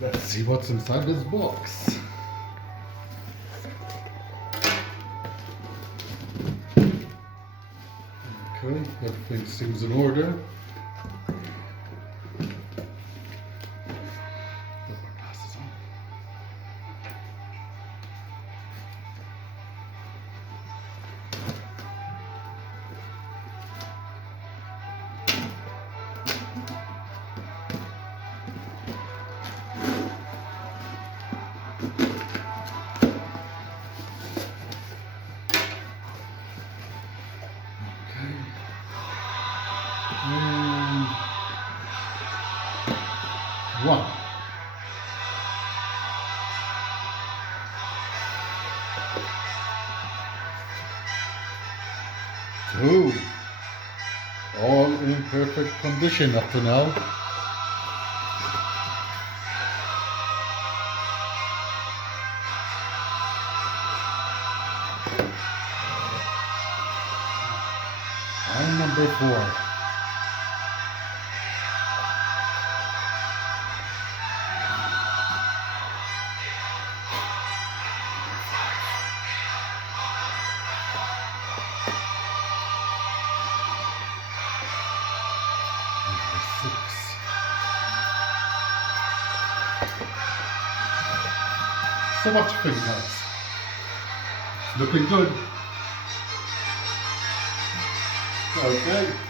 Let's see what's inside this box. Okay, everything seems in order. Put my glasses on. And one. Two. All in perfect condition up to now. And number 4. So what you think, guys? Looking good. Okay.